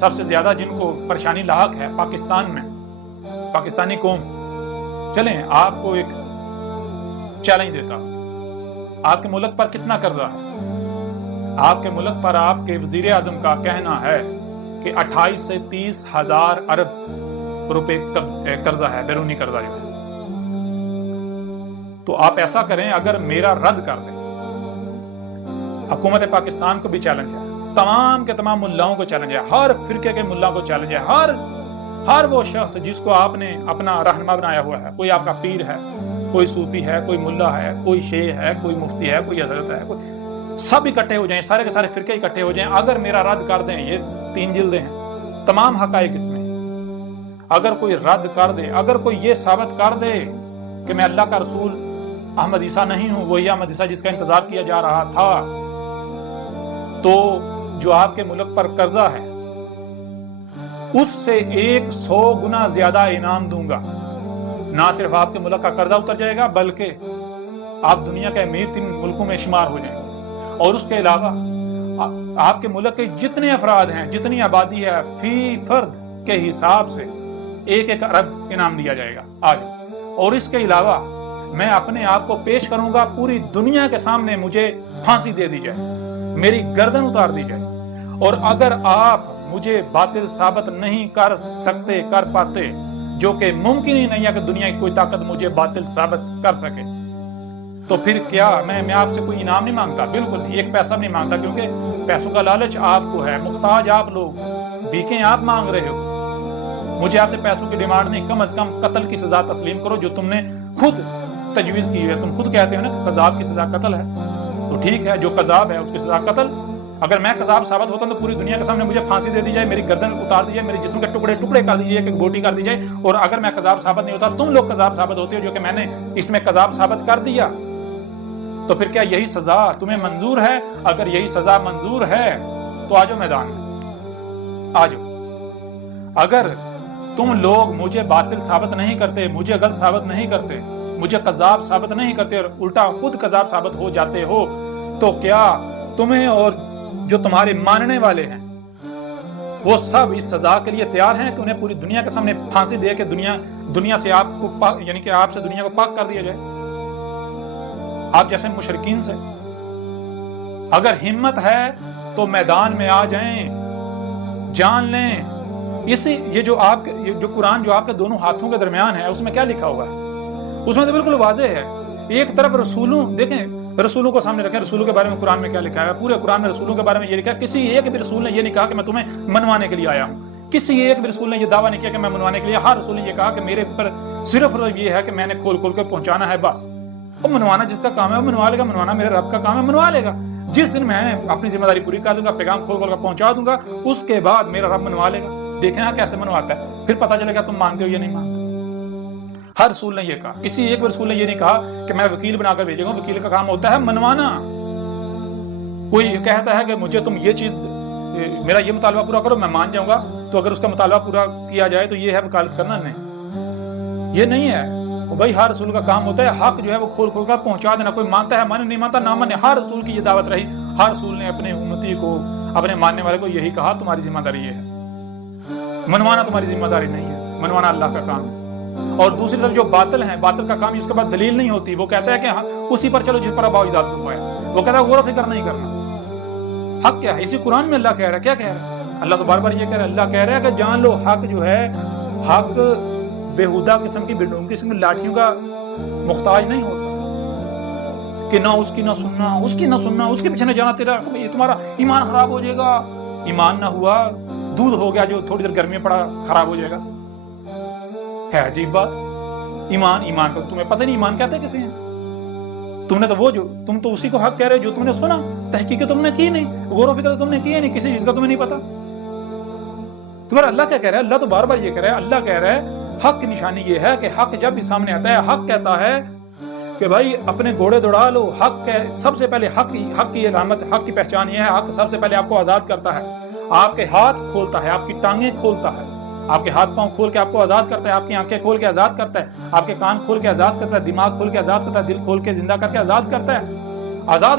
سب سے زیادہ جن کو پریشانی لاحق ہے پاکستان میں، پاکستانی قوم، چلیں آپ کو ایک چیلنج دیتا، آپ کے ملک پر کتنا قرضہ ہے؟ آپ کے ملک پر آپ کے وزیر اعظم کا کہنا ہے کہ 28 سے 30 ہزار ارب روپے قرضہ ہے، بیرونی قرضہ جو ہے۔ تو آپ ایسا کریں، اگر میرا رد کر دیں، حکومت پاکستان کو بھی چیلنج ہے، تمام کے تمام ملاؤں کو چیلنج ہے، ہر فرقے کے ملا کو چیلنج ہے، ہر وہ شخص جس کو آپ نے اپنا رہنما بنایا ہوا ہے، کوئی آپ کا پیر ہے، کوئی صوفی ہے، کوئی ملا ہے، کوئی شیخ ہے، کوئی مفتی ہے، کوئی حضرت ہے، سب اکٹھے ہو جائیں، سارے کے سارے فرقے اکٹھے ہو جائیں، اگر میرا رد کر دیں، یہ 3 جلدیں ہیں، تمام حقائق اس میں، اگر کوئی رد کر دے، اگر کوئی یہ ثابت کر دے کہ میں اللہ کا رسول احمد عیسیٰ نہیں ہوں، وہی احمد عیسیٰ جس کا انتظار کیا جا رہا تھا، تو جو آپ کے ملک پر قرضہ ہے اس سے 100 گنا زیادہ انعام دوں گا۔ نہ صرف آپ کے ملک کا قرضہ اتر جائے گا، بلکہ آپ دنیا کے امیر 3 ملکوں میں شمار ہو جائیں گے، اور اس کے علاوہ آپ کے ملک کے جتنے افراد ہیں، جتنی آبادی ہے، فی فرد کے حساب سے 1 ارب انعام دیا جائے گا آج۔ اور اس کے علاوہ میں اپنے آپ کو پیش کروں گا پوری دنیا کے سامنے، مجھے پھانسی دے دی جائے، میری گردن اتار دی جائے، اور اگر آپ مجھے باطل ثابت نہیں کر سکتے، کر پاتے، جو کہ ممکن ہی نہیں ہے کہ دنیا کی کوئی طاقت مجھے باطل ثابت کر سکے، تو پھر کیا میں آپ سے کوئی انعام نہیں مانگتا، بالکل ایک پیسہ نہیں مانگتا، کیونکہ پیسوں کا لالچ آپ کو ہے، محتاج آپ لوگ، بھیکیں آپ مانگ رہے ہو، مجھے آپ سے پیسوں کی ڈیمانڈ نہیں، کم از کم قتل کی سزا تسلیم کرو، جو تم نے خود تجویز کی ہے، تم خود کہتے ہو نا کہ قذاب کی سزا قتل ہے، تو ٹھیک ہے، جو قذاب ہے اس کی سزا قتل، اگر میں قذاب ثابت ہوتا ہوں تو پوری دنیا کے سامنے مجھے پھانسی دے دی جائے، میری گردن اتار دی جائے، میرے جسم کے ٹکڑے ٹکڑے کر دی جائے، ایک بوٹی کر دی جائے، اور اگر میں قذاب ثابت نہیں ہوتا، تم لوگ قذاب ثابت ہوتے ہو، جو کہ میں نے اس میں قذاب ثابت کر دیا، تو پھر کیا یہی سزا تمہیں منظور ہے؟ اگر یہی سزا منظور ہے تو آ جاؤ میدان میں، آ جاؤ۔ اگر تم لوگ مجھے باطل ثابت نہیں کرتے، مجھے غلط ثابت نہیں کرتے، مجھے قذاب ثابت نہیں کرتے، اور الٹا خود قذاب ثابت ہو جاتے ہو، تو کیا تمہیں اور جو تمہارے ماننے والے ہیں وہ سب اس سزا کے لیے تیار ہیں کہ انہیں پوری دنیا کے سامنے پھانسی دے کے دنیا سے آپ کو یعنی کہ آپ سے دنیا کو پاک کر دیا جائے؟ آپ جیسے مشرکین سے اگر ہمت ہے تو میدان میں آ جائیں، جان لیں۔ یہ جو قرآن جو آپ کے دونوں ہاتھوں کے درمیان ہے، اس میں کیا لکھا ہوا ہے؟ اس میں تو بالکل واضح ہے، ایک طرف رسولوں، دیکھیں رسولوں کو سامنے رکھیں، رسولوں کے بارے میں قرآن میں کیا لکھا ہے؟ پورے قرآن میں رسولوں کے بارے میں یہ لکھا ہے، کسی ایک بھی رسول نے یہ نہیں کہا کہ میں تمہیں منوانے کے لیے آیا ہوں، کسی ایک بھی رسول نے یہ دعویٰ نہیں کیا کہ میں منوانے کے لیے، ہر رسول نے یہ کہا کہ میرے پر صرف یہ ہے کہ میں نے کھول کھول کے پہنچانا ہے، بس۔ اور منوانا جس کا کام ہے وہ منوا لے گا، منوانا میرے رب کا کام ہے، منوا لے گا۔ جس دن میں اپنی ذمہ داری پوری کر دوں گا، پیغام کھول کھول کر پہنچا دوں گا، اس کے بعد میرا رب منوا لے گا۔ دیکھیں آپ کیسے منواتا ہے، پھر پتہ چلے گا تم مانتے ہو یا نہیں مانتے۔ ہر رسول نے یہ کہا، کسی ایک رسول نے یہ نہیں کہا کہ میں وکیل بنا کر بھیجوں گا، وکیل کا کام ہوتا ہے منوانا۔ کوئی کہتا ہے کہ مجھے تم یہ چیز، میرا یہ مطالبہ پورا کرو، میں مان جاؤں گا، تو اگر اس کا مطالبہ پورا کیا جائے تو یہ ہے وکالت کرنا؟ نہیں، یہ نہیں ہے۔ بھائی ہر رسول کا کام ہوتا ہے حق جو ہے وہ کھول کھول کر پہنچا دینا، کوئی مانتا ہے مانے، نہیں مانتا نہ مانے، ہر رسول کی یہ دعوت رہی، ہر رسول نے اپنے امتی کو، اپنے ماننے والے کو یہی کہا تمہاری ذمہ داری یہ ہے، منوانا تمہاری ذمہ داری نہیں ہے، منوانا اللہ کا کام ہے۔ اور دوسری طرف جو باطل ہیں، باطل کا کام اس کے بعد دلیل نہیں ہوتی، وہ کہتا ہے کہ ہاں اسی پر چلو جس پر اباؤ اجازت فرمایا، وہ کہتا ہے غور و فکر نہیں کرنا۔ حق کیا ہے؟ اسی قرآن میں اللہ کہہ رہا ہے، کیا کہہ رہا ہے اللہ؟ تو بار بار یہ کہہ رہا ہے، اللہ کہہ رہا ہے کہ جان لو حق جو ہے، حق بےہودہ قسم کی بےڈونگ قسم کی لاٹھیوں کا محتاج نہیں ہوتا کہ نہ اس کی نہ سننا، اس کی نہ سننا، اس کے پیچھے نہ جانا، تیرا تمہارا ایمان خراب ہو جائے گا۔ ایمان نہ ہوا، دودھ ہو گیا جو تھوڑی دیر گرمی میں پڑا خراب ہو جائے گا، ہے عجیب بات۔ ایمان کا تمہیں پتہ نہیں ایمان کہتے ہیں کسی ہیں؟ تم نے تو تم تو اسی کو حق کہہ رہے جو تم نے سنا، تحقیق تم نے کی نہیں، غور و فکر تم نے کی نہیں، کسی چیز کا تمہیں نہیں پتا۔ تمہارا اللہ کیا کہہ رہا ہے؟ اللہ تو بار بار یہ کہہ رہا ہے، اللہ کہہ رہا ہے حق کی نشانی یہ ہے کہ حق جب بھی سامنے آتا ہے، حق کہتا ہے کہ بھائی اپنے گھوڑے دوڑا لو، حق سب سے پہلے حق کی علامت، حق کی پہچان یہ ہے، حق سب سے پہلے آپ کو آزاد کرتا ہے، آپ کے ہاتھ کھولتا ہے، آپ کی ٹانگیں کھولتا ہے، آپ کے ہاتھ پاؤں کھول کے آپ کو آزاد کرتا ہے، آپ کی آنکھیں کھول کے آزاد کرتا ہے، آپ کے کان کھول کے آزاد کرتا ہے، دماغ کھول کے آزاد کرتا ہے، دل کھول کے زندہ کر کے آزاد کرتا ہے۔ آزاد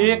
1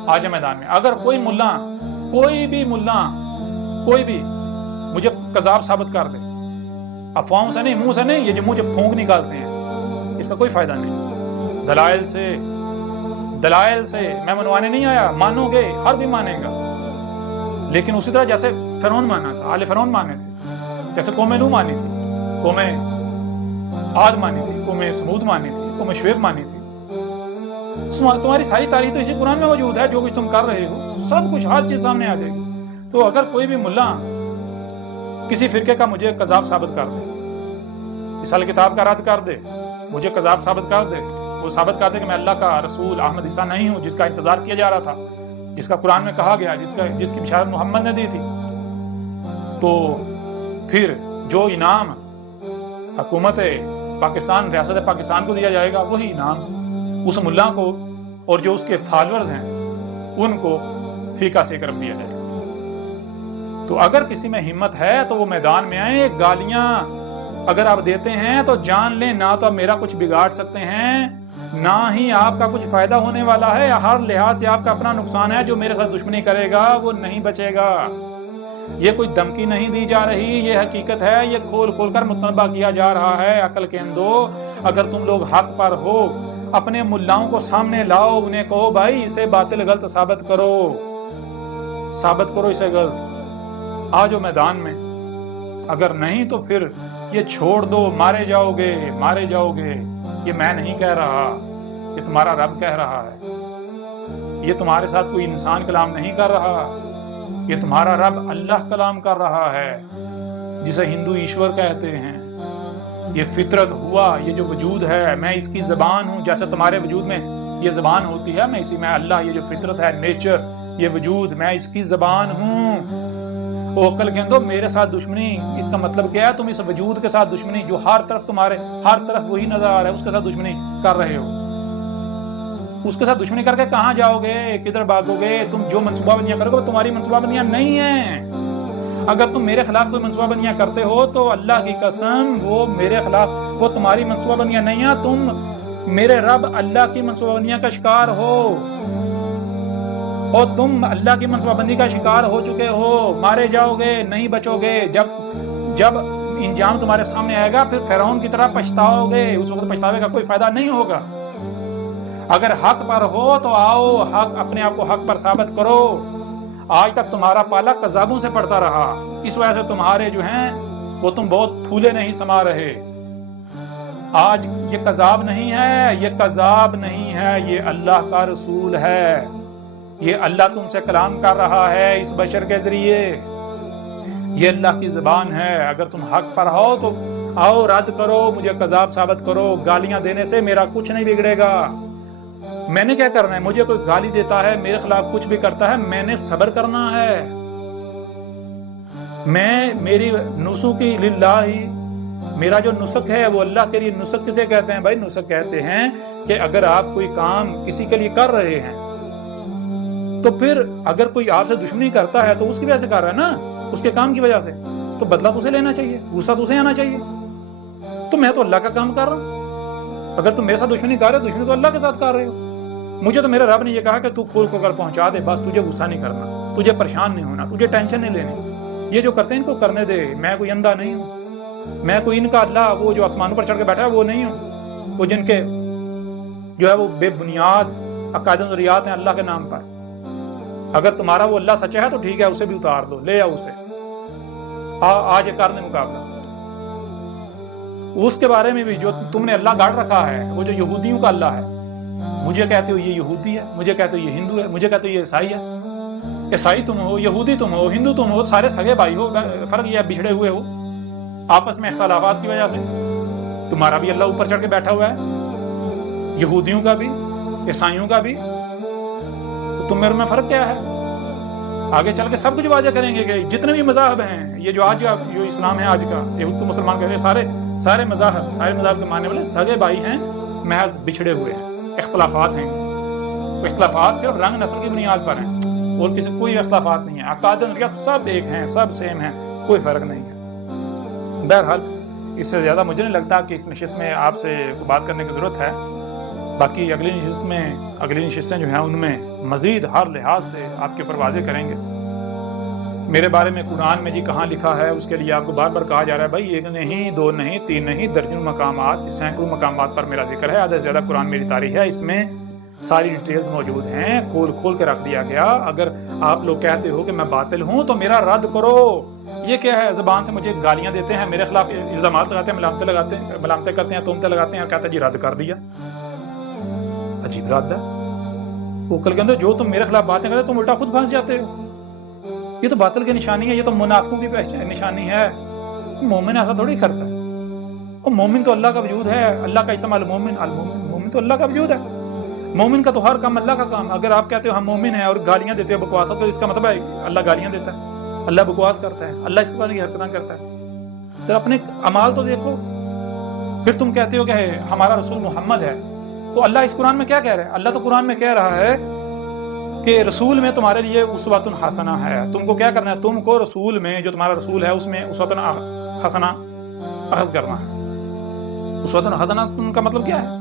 آ جائے میدان میں. اگر کوئی ملا کوئی بھی مجھے کذاب ثابت کر دے، افواہوں سے نہیں، منہ سے نہیں، یہ جو منہ جب پھونک نکالتے ہیں اس کا کوئی فائدہ نہیں. دلائل سے میں منوانے نہیں آیا. مانو گے، ہر بھی مانے گا، لیکن اسی طرح جیسے فرعون مانا تھا، آل فرعون مانے تھے، جیسے قوم نوح مانی تھی، قوم عاد مانی تھی، قوم سمود مانی تھی، قوم شعیب مانی تھی. تمہاری ساری تاریخ تو اسی قرآن میں موجود ہے. جو کچھ تم کر رہے ہو سب کچھ ہر چیز سامنے آ جائے گی. تو اگر کوئی بھی ملا کسی فرقے کا مجھے کذاب ثابت کر دے، اس اہل کتاب کا رد کر دے، مجھے کذاب ثابت کر دے، وہ ثابت کر دے کہ میں اللہ کا رسول احمد عیسیٰ نہیں ہوں جس کا انتظار کیا جا رہا تھا، جس کا قرآن میں کہا گیا، جس کی بشارت محمد نے دی تھی، تو پھر جو انعام حکومت پاکستان، ریاست پاکستان کو دیا جائے گا، وہی انعام اس ملا کو اور جو اس کے فالورز ہیں ان کو فیکا سے کرم دیا جائے گا. تو اگر کسی میں ہمت ہے تو وہ میدان میں آئے. گالیاں اگر آپ دیتے ہیں تو جان لیں، نہ تو آپ میرا کچھ بگاڑ سکتے ہیں، نہ ہی آپ کا کچھ فائدہ ہونے والا ہے. ہر لحاظ سے آپ کا اپنا نقصان ہے. جو میرے ساتھ دشمنی کرے گا وہ نہیں بچے گا. یہ کوئی دھمکی نہیں دی جا رہی، یہ حقیقت ہے. یہ کھول کھول کر متنبہ کیا جا رہا ہے. عقل کے اندو، اگر تم لوگ حق پر ہو، اپنے ملاؤں کو سامنے لاؤ، انہیں کہو بھائی اسے باطل غلط ثابت کرو اسے غلط. آ جاؤ میدان میں. اگر نہیں تو پھر یہ چھوڑ دو، مارے جاؤ گے. یہ میں نہیں کہہ رہا، یہ تمہارا رب کہہ رہا ہے. یہ تمہارے ساتھ کوئی انسان کلام نہیں کر رہا، یہ تمہارا رب اللہ کلام کر رہا ہے، جسے ہندو ایشور کہتے ہیں. یہ فطرت ہوا، یہ جو وجود ہے، میں اس کی زبان ہوں. جیسے تمہارے وجود میں یہ زبان ہوتی ہے، میں اللہ، یہ جو فطرت ہے، نیچر، یہ وجود، میں اس کی زبان ہوں. وہ عقل کے اندر میرے ساتھ دشمنی، اس کا مطلب کیا ہے؟ تم اس وجود کے ساتھ دشمنی، جو ہر طرف وہی نظر آ رہا ہے، اس کے ساتھ دشمنی کر رہے ہو. اس کے ساتھ دشمنی کر کے کہاں جاؤ گے؟ کدھر بھاگو گے؟ تم جو منصوبہ بندیاں کرو گے تمہاری منصوبہ بندیاں نہیں ہیں. اگر تم میرے خلاف کوئی منصوبہ بندیاں کرتے ہو تو اللہ کی قسم وہ میرے خلاف، وہ تمہاری منصوبہ بندیاں نہیں ہیں. تم میرے رب اللہ کی منصوبہ بندیاں کا شکار ہو، اور تم اللہ کی منصوبہ بندی کا شکار ہو چکے ہو. مارے جاؤ گے، نہیں بچو گے. جب انجام تمہارے سامنے آئے گا پھر فرعون کی طرح پچھتاؤ گے. اس وقت پچھتاوے کا کوئی فائدہ نہیں ہوگا. اگر حق پر ہو تو آؤ، حق، اپنے آپ کو حق پر ثابت کرو. آج تک تمہارا پالا کذابوں سے پڑتا رہا، اس وجہ سے تمہارے جو ہیں وہ تم بہت پھولے نہیں سما رہے. آج یہ کذاب نہیں ہے، یہ اللہ کا رسول ہے. یہ اللہ تم سے کلام کر رہا ہے اس بشر کے ذریعے. یہ اللہ کی زبان ہے. اگر تم حق پر ہو تو آؤ، رد کرو، مجھے کذاب ثابت کرو. گالیاں دینے سے میرا کچھ نہیں بگڑے گا. میں نے کیا کرنا ہے؟ مجھے کوئی گالی دیتا ہے، میرے خلاف کچھ بھی کرتا ہے، میں نے صبر کرنا ہے. میری نسخی للہ، میرا جو نسخ ہے وہ اللہ کے لیے. نسخ کسے کہتے ہیں بھائی؟ نسخ کہتے ہیں کہ اگر آپ کوئی کام کسی کے لیے کر رہے ہیں تو پھر اگر کوئی آپ سے دشمنی کرتا ہے تو اس کی وجہ سے کر رہا ہے نا، اس کے کام کی وجہ سے، تو بدلہ تو اسے لینا چاہیے، غصہ تو اسے آنا چاہیے. تو میں تو اللہ کا کام کر رہا ہوں. اگر تم میرے ساتھ دشمنی کر رہے ہو، دشمنی تو اللہ کے ساتھ کر رہے ہو. مجھے تو میرے رب نے یہ کہا کہ تو کھول کھول کر پہنچا دے، بس تجھے غصہ نہیں کرنا، تجھے پریشان نہیں ہونا، تجھے ٹینشن نہیں لینی. یہ جو کرتے ہیں ان کو کرنے دے. میں کوئی اندھا نہیں ہوں، میں کوئی ان کا اللہ، وہ جو آسمانوں پر چڑھ کے بیٹھا ہے وہ نہیں ہوں. وہ جن کے جو ہے وہ بے بنیاد عقائد و نظریات ہیں اللہ کے نام پر. اگر تمہارا وہ اللہ سچا ہے تو ٹھیک ہے، اسے بھی اتار دو، لے آؤ اسے. آج یہ کر دیں مقابلہ. اس کے بارے میں بھی جو تم نے اللہ گاڑ رکھا ہے، وہ جو یہودیوں کا اللہ ہے، مجھے کہتے ہو یہ یہودی ہے، مجھے کہتے ہو یہ ہندو ہے، مجھے کہتے ہو یہ عیسائی ہے. عیسائی تم ہو، یہودی تم ہو، ہندو تم ہو، سارے سگے بھائی ہو. فرق یہ ہے بچھڑے ہوئے ہو آپس میں اختلافات کی وجہ سے. تمہارا بھی اللہ اوپر چڑھ کے بیٹھا ہوا ہے، یہودیوں کا بھی، عیسائیوں کا بھی. تو تم میرے میں فرق کیا ہے؟ آگے چل کے سب کچھ واضح کریں گے کہ جتنے بھی مذاہب ہیں، یہ جو آج کا جو اسلام ہے آج کا، یہود کو مسلمان کہتے ہیں، سارے مذاہب کے ماننے والے سگے بھائی ہیں، محض بچھڑے ہوئے ہیں. اختلافات ہیں، اختلافات صرف رنگ نسل کی بنیاد پر ہیں، اور کسی کوئی اختلافات نہیں ہے. عقائد سب ایک ہیں، سب سیم ہیں، کوئی فرق نہیں ہے. بہرحال اس سے زیادہ مجھے نہیں لگتا کہ اس نشست میں آپ سے بات کرنے کی ضرورت ہے. باقی اگلی نشستیں جو ہیں ان میں مزید ہر لحاظ سے آپ کے اوپر واضح کریں گے۔ میرے بارے میں قرآن میں جی کہاں لکھا ہے اس کے لیے آپ کو بار بار کہا جا رہا ہے بھائی 1 نہیں 2 نہیں 3 نہیں درجنوں مقامات سینکڑوں مقامات پر میرا ذکر ہے، آدھے سے زیادہ قرآن میری تاریخ ہے، اس میں ساری ڈیٹیلز موجود ہیں، کھول کے رکھ دیا گیا۔ اگر آپ لوگ کہتے ہو کہ میں باطل ہوں تو میرا رد کرو۔ یہ کیا ہے؟ زبان سے مجھے گالیاں دیتے ہیں، میرے خلاف الزامات لگاتے ہیں، ملامتیں کرتے ہیں، تہمتیں لگاتے ہیں اور کہتے ہیں جی رد کر دیا۔ عجیب رد ہے۔ وہ کل کے اندر جو تم میرے خلاف باتیں کرتے تم الٹا خود پھنس جاتے ہو۔ یہ تو باطل کی نشانی ہے، یہ تو منافقوں کی نشانی ہے۔ مومن ایسا تھوڑی کرتا ہے۔ وہ مومن تو اللہ کا وجود ہے، اللہ کا اسم المومن، مومن تو اللہ کا وجود ہے۔ مومن کا تو ہر کام اللہ کا کام۔ اگر آپ کہتے ہو ہم مومن ہیں اور گالیاں دیتے ہو، بکواس، تو اس کا مطلب ہے اللہ گالیاں دیتا ہے، اللہ بکواس کرتا ہے، اللہ اس طرح کی حرکتیں کرتا ہے۔ تو اپنے اعمال تو دیکھو۔ پھر تم کہتے ہو کہ ہمارا رسول محمد ہے، تو اللہ اس قرآن میں کیا کہہ رہا ہے؟ اللہ تو قرآن میں کہہ رہا ہے کہ رسول میں تمہارے لیے اسوۃ حسنہ ہے۔ تم کو کیا کرنا ہے؟ تم کو رسول میں، جو تمہارا رسول ہے، اس میں اسوۃ حسنہ اخذ کرنا ہے۔ اسوۃ حسنہ کا مطلب کیا ہے؟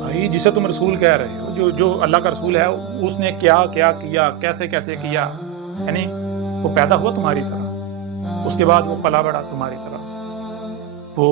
بھائی جسے تم رسول کہہ رہے ہو، جو اللہ کا رسول ہے، اس نے کیا کیا کیا، کیسے کیسے کیا، یعنی وہ پیدا ہوا تمہاری طرح، اس کے بعد وہ پلا بڑا تمہاری طرح، وہ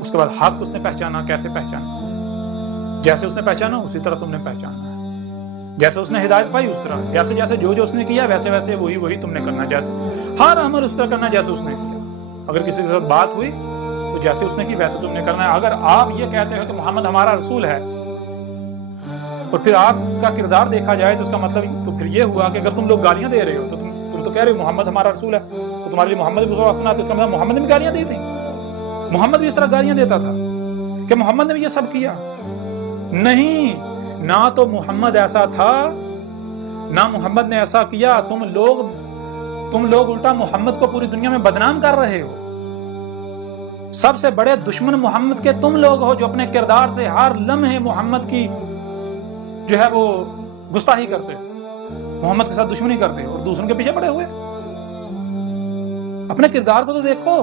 اس کے بعد حق اس نے پہچانا، کیسے پہچانا، جیسے اس نے پہچانا اسی طرح تم نے پہچانا ہے، جیسے اس نے ہدایت پائی اس طرح، جیسے جیسے جو اس نے کیا ویسے ویسے وہی تم نے کرنا، جیسے ہر عمل اس طرح کرنا جیسے اس نے کیا۔ اگر کسی کے ساتھ بات ہوئی تو جیسے اس نے کی ویسے تم نے کرنا ہے۔ اگر آپ یہ کہتے ہو کہ محمد ہمارا رسول ہے اور پھر آپ کا کردار دیکھا جائے تو اس کا مطلب تو پھر یہ ہوا کہ اگر تم لوگ گالیاں دے رہے ہو تو تم تو کہہ رہے ہو محمد ہمارا رسول ہے، تو تمہارے لیے محمد بھی واسطہ، تو اس کا مطلب محمد نے بھی گالیاں دی تھیں، محمد بھی اس طرح گالیاں دیتا تھا کہ محمد نے بھی یہ سب کیا؟ نہیں، نہ تو محمد ایسا تھا نہ محمد نے ایسا کیا۔ تم لوگ الٹا محمد کو پوری دنیا میں بدنام کر رہے ہو۔ سب سے بڑے دشمن محمد کے تم لوگ ہو، جو اپنے کردار سے ہر لمحے محمد کی جو ہے وہ گستاخی کرتے، محمد کے ساتھ دشمنی کرتے اور دوسروں کے پیچھے پڑے ہوئے۔ اپنے کردار کو تو دیکھو۔